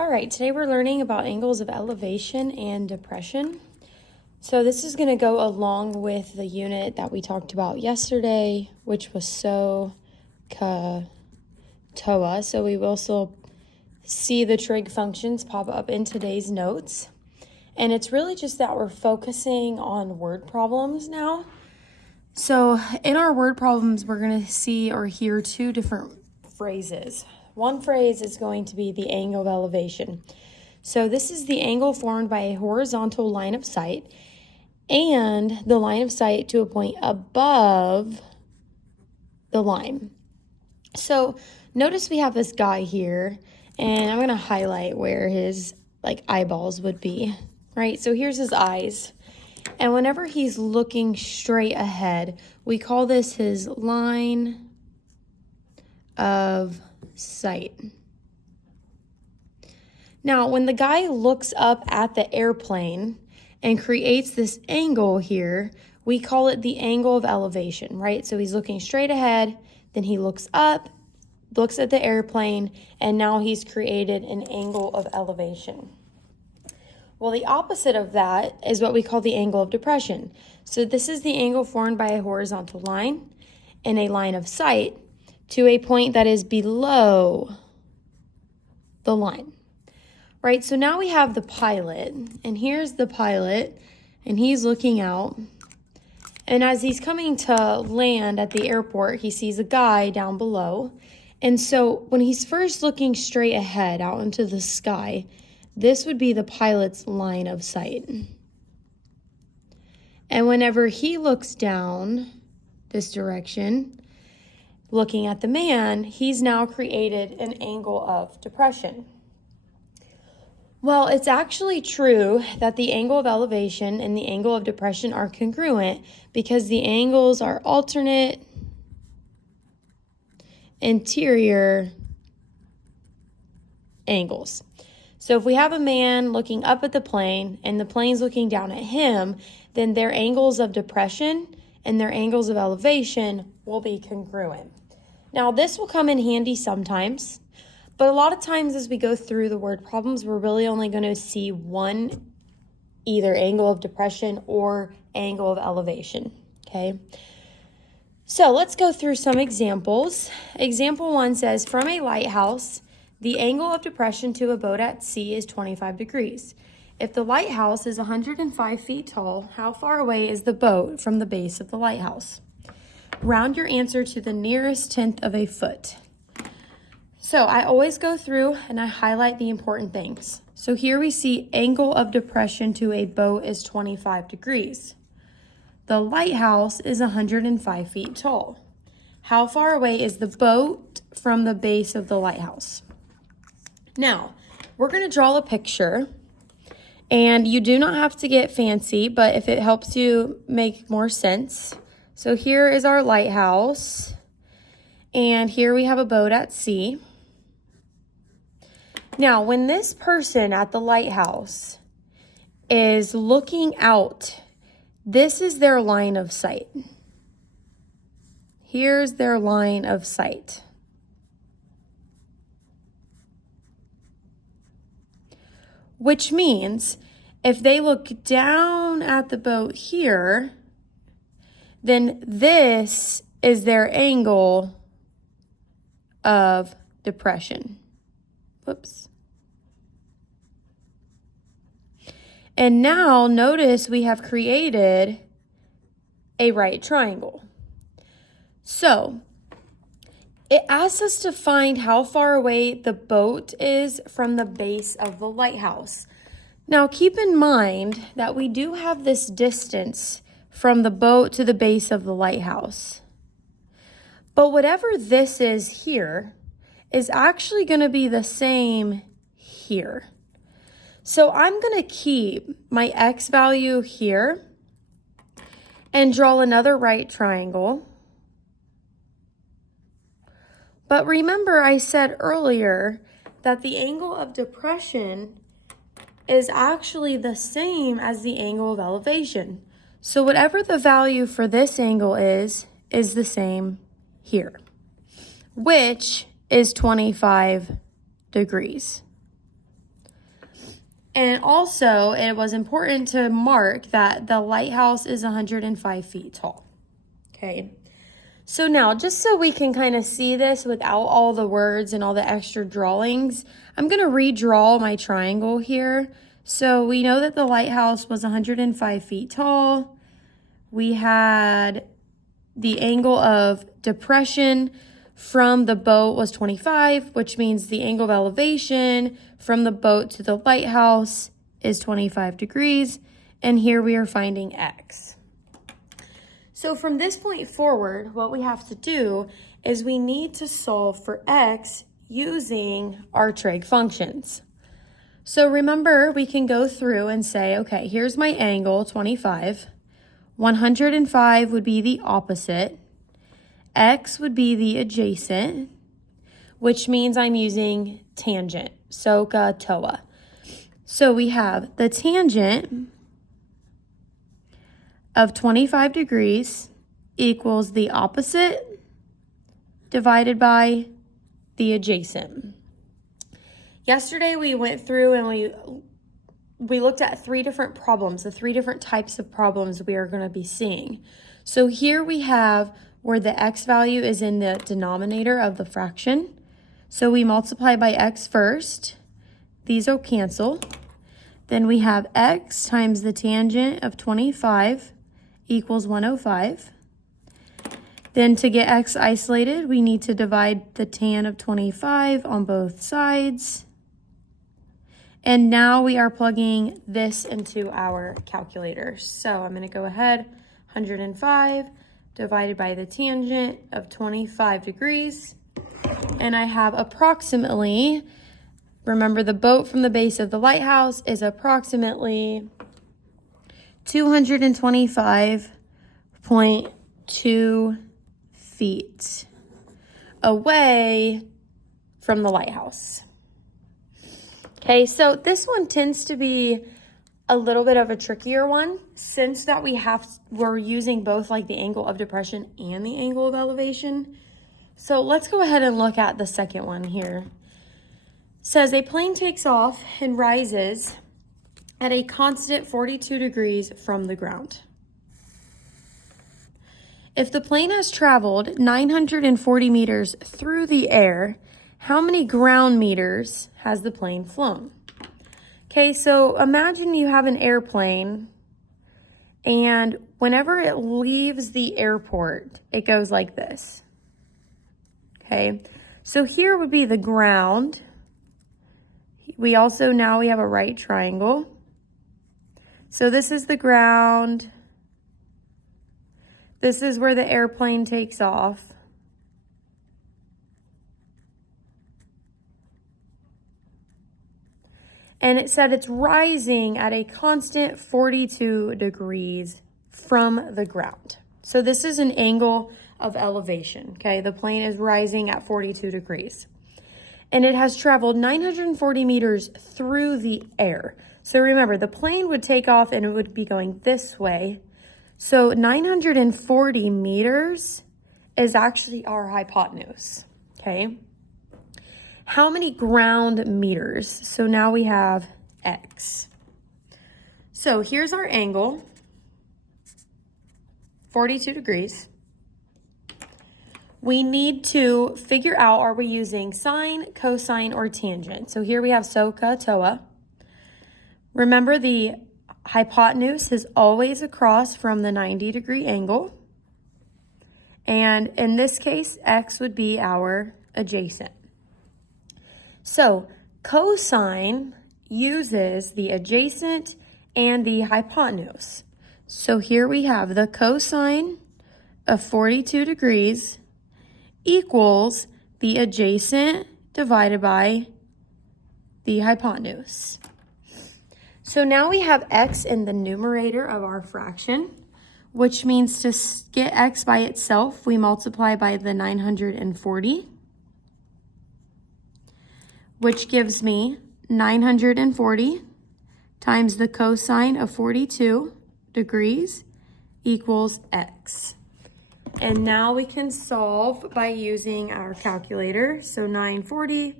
All right, today we're learning about angles of elevation and depression. So this is going to go along with the unit that we talked about yesterday, which was SOHCAHTOA. So we will also see the trig functions pop up in today's notes. And it's really just that we're focusing on word problems now. So in our word problems, we're going to see or hear two different phrases. One phrase is going to be the angle of elevation. So this is the angle formed by a horizontal line of sight and the line of sight to a point above the line. So notice we have this guy here, and I'm going to highlight where his eyeballs would be, right? So here's his eyes. And whenever he's looking straight ahead, we call this his line of sight. Now, when the guy looks up at the airplane and creates this angle here, we call it the angle of elevation, right? So he's looking straight ahead, then he looks up, looks at the airplane, and now he's created an angle of elevation. Well, the opposite of that is what we call the angle of depression. So this is the angle formed by a horizontal line and a line of sight to a point that is below the line, right? So now we have the pilot, and here's the pilot, and he's looking out. And as he's coming to land at the airport, he sees a guy down below. And so when he's first looking straight ahead out into the sky, this would be the pilot's line of sight. And whenever he looks down this direction, looking at the man, he's now created an angle of depression. Well, it's actually true that the angle of elevation and the angle of depression are congruent because the angles are alternate interior angles. So if we have a man looking up at the plane and the plane's looking down at him, then their angles of depression and their angles of elevation will be congruent. Now, this will come in handy sometimes, but a lot of times as we go through the word problems, we're really only going to see one, either angle of depression or angle of elevation, okay? So let's go through some examples. Example 1 says, from a lighthouse, the angle of depression to a boat at sea is 25 degrees. If the lighthouse is 105 feet tall, how far away is the boat from the base of the lighthouse? Round your answer to the nearest tenth of a foot. So I always go through and I highlight the important things. So here we see angle of depression to a boat is 25 degrees. The lighthouse is 105 feet tall. How far away is the boat from the base of the lighthouse? Now, we're going to draw a picture, and you do not have to get fancy, but if it helps you make more sense. So here is our lighthouse, and here we have a boat at sea. Now, when this person at the lighthouse is looking out, this is their line of sight. Here's their line of sight. Which means if they look down at the boat here, then this is their angle of depression. Whoops. And now notice we have created a right triangle. So it asks us to find how far away the boat is from the base of the lighthouse. Now keep in mind that we do have this distance from the boat to the base of the lighthouse. But whatever this is here is actually going to be the same here. So I'm going to keep my x value here and draw another right triangle. But remember I said earlier that the angle of depression is actually the same as the angle of elevation. So whatever the value for this angle is the same here, which is 25 degrees. And also, it was important to mark that the lighthouse is 105 feet tall. Okay. So now, just so we can kind of see this without all the words and all the extra drawings, I'm going to redraw my triangle here. So we know that the lighthouse was 105 feet tall. We had the angle of depression from the boat was 25, which means the angle of elevation from the boat to the lighthouse is 25 degrees. And here we are finding x. So from this point forward, what we have to do is we need to solve for x using our trig functions. So remember, we can go through and say, okay, here's my angle, 25. 105 would be the opposite. X would be the adjacent, which means I'm using tangent, SOHCAHTOA. So we have the tangent of 25 degrees equals the opposite divided by the adjacent. Yesterday we went through and we looked at 3 different problems, the 3 different types of problems we are going to be seeing. So here we have where the x value is in the denominator of the fraction. So we multiply by x first. These will cancel. Then we have x times the tangent of 25 equals 105. Then to get x isolated, we need to divide the tan of 25 on both sides. And now we are plugging this into our calculator. So I'm going to go ahead, 105 divided by the tangent of 25 degrees. And I have approximately, remember the boat from the base of the lighthouse is approximately 225.2 feet away from the lighthouse. Okay, so this one tends to be a little bit of a trickier one since that we're using both like the angle of depression and the angle of elevation. So let's go ahead and look at the second one here. It says a plane takes off and rises at a constant 42 degrees from the ground. If the plane has traveled 940 meters through the air, how many ground meters has the plane flown? Okay, so imagine you have an airplane and whenever it leaves the airport, it goes like this. Okay, so here would be the ground. We also now we have a right triangle. So this is the ground. This is where the airplane takes off. And it said it's rising at a constant 42 degrees from the ground. So this is an angle of elevation, okay? The plane is rising at 42 degrees. And it has traveled 940 meters through the air. So remember, the plane would take off and it would be going this way. So 940 meters is actually our hypotenuse, okay? How many ground meters? So now we have x. So here's our angle, 42 degrees. We need to figure out, are we using sine, cosine, or tangent? So here we have SOHCAHTOA. Remember, the hypotenuse is always across from the 90-degree angle. And in this case, x would be our adjacent. So cosine uses the adjacent and the hypotenuse. So here we have the cosine of 42 degrees equals the adjacent divided by the hypotenuse. So now we have x in the numerator of our fraction, which means to get x by itself, we multiply by the 940. Which gives me 940 times the cosine of 42 degrees equals x. And now we can solve by using our calculator. So 940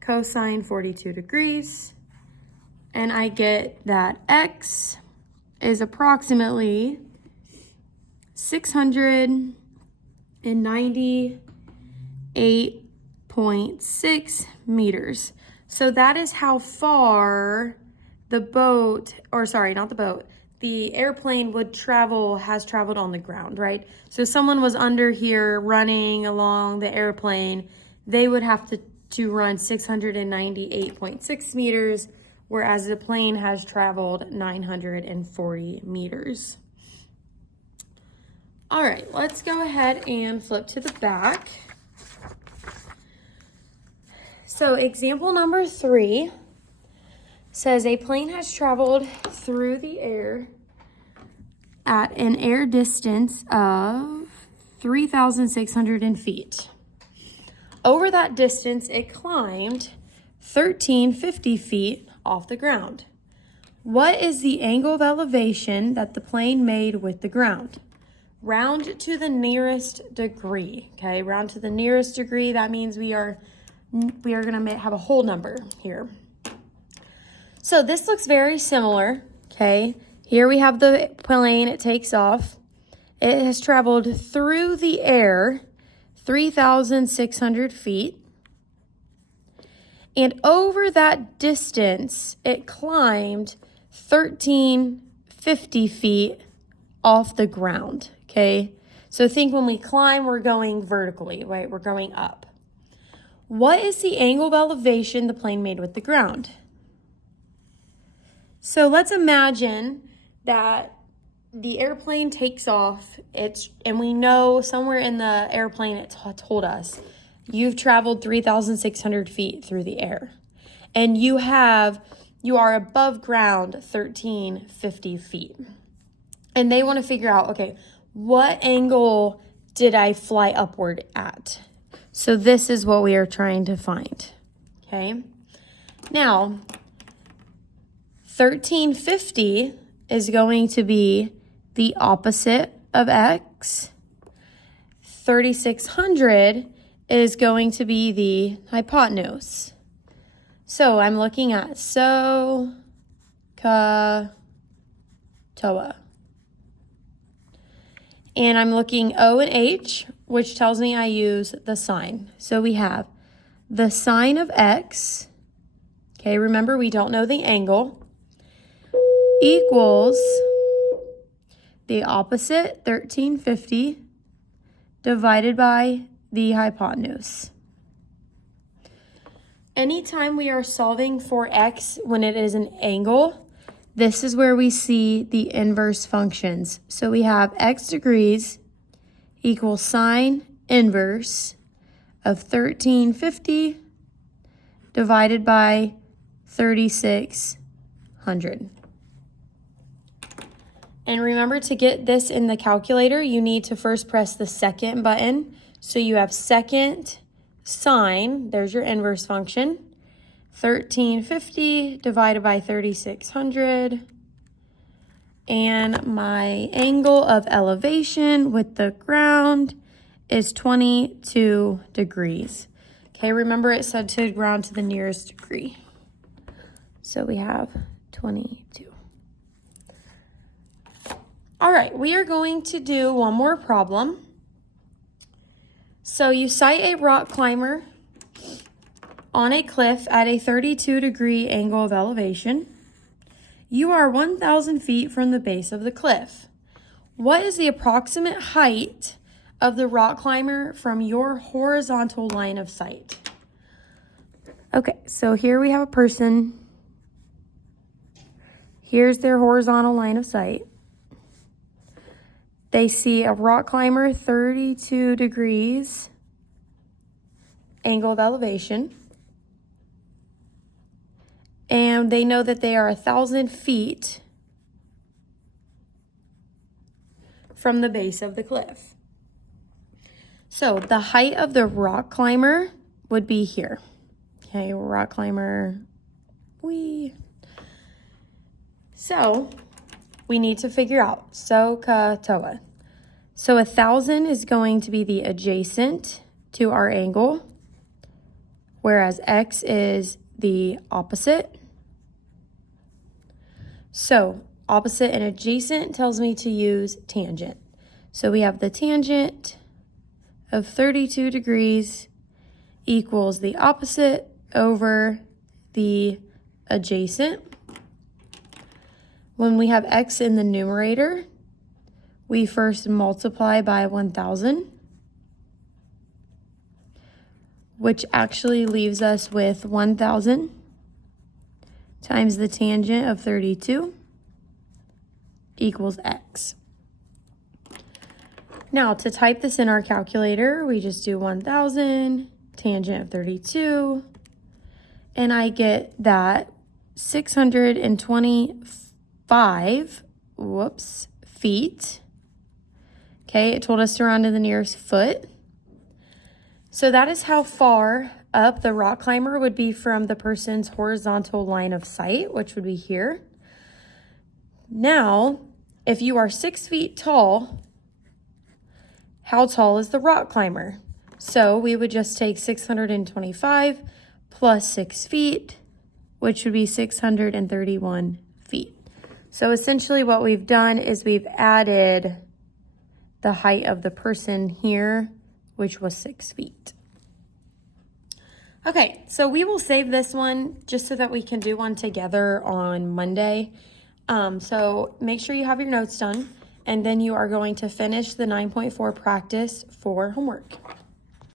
cosine 42 degrees and I get that X is approximately 698.6 meters. So that is how far the boat, or sorry, not the boat, the airplane has traveled on the ground, right? So someone was under here running along the airplane, they would have to run 698.6 meters, whereas the plane has traveled 940 meters. All right, let's go ahead and flip to the back. So example number 3 says a plane has traveled through the air at an air distance of 3,600 feet. Over that distance, it climbed 1,350 feet off the ground. What is the angle of elevation that the plane made with the ground? Round to the nearest degree, okay? Round to the nearest degree, that means we are gonna have a whole number here. So this looks very similar, okay? Here we have the plane, it takes off. It has traveled through the air 3,600 feet. And over that distance, it climbed 1,350 feet off the ground, okay? So think when we climb, we're going vertically, right? We're going up. What is the angle of elevation the plane made with the ground? So let's imagine that the airplane takes off, and we know somewhere in the airplane it told us, you've traveled 3,600 feet through the air, and you are above ground 1,350 feet. And they want to figure out, okay, what angle did I fly upward at? So this is what we are trying to find, okay? Now, 1,350 is going to be the opposite of X. 3,600 is going to be the hypotenuse. So I'm looking at SOHCAHTOA. And I'm looking O and H, which tells me I use the sine. So we have the sine of X, okay, remember we don't know the angle, equals the opposite, 1,350, divided by the hypotenuse. Anytime we are solving for X when it is an angle, this is where we see the inverse functions. So we have X degrees equals sine inverse of 1,350 divided by 3,600. And remember, to get this in the calculator, you need to first press the second button. So you have second sine, there's your inverse function, 1,350 divided by 3,600. And my angle of elevation with the ground is 22 degrees. Okay, remember it said to round to the nearest degree. So we have 22. All right, we are going to do one more problem. So you sight a rock climber on a cliff at a 32-degree angle of elevation. You are 1,000 feet from the base of the cliff. What is the approximate height of the rock climber from your horizontal line of sight? Okay, so here we have a person. Here's their horizontal line of sight. They see a rock climber, 32 degrees angle of elevation. And they know that they are 1,000 feet from the base of the cliff. So the height of the rock climber would be here. Okay, rock climber, So we need to figure out SOHCAHTOA. So 1,000 is going to be the adjacent to our angle, whereas X is the opposite. So opposite and adjacent tells me to use tangent. So we have the tangent of 32 degrees equals the opposite over the adjacent. When we have x in the numerator, we first multiply by 1,000, which actually leaves us with 1,000 times the tangent of 32 equals x. Now, to type this in our calculator, we just do 1,000 tangent of 32, and I get that 625, feet. Okay, it told us to round to the nearest foot. So that is how far up the rock climber would be from the person's horizontal line of sight, which would be here. Now, if you are 6 feet tall, how tall is the rock climber? So we would just take 625 plus 6 feet, which would be 631 feet. So essentially what we've done is we've added the height of the person here, which was 6 feet. Okay, so we will save this one just so that we can do one together on Monday. So make sure you have your notes done, and then you are going to finish the 9.4 practice for homework.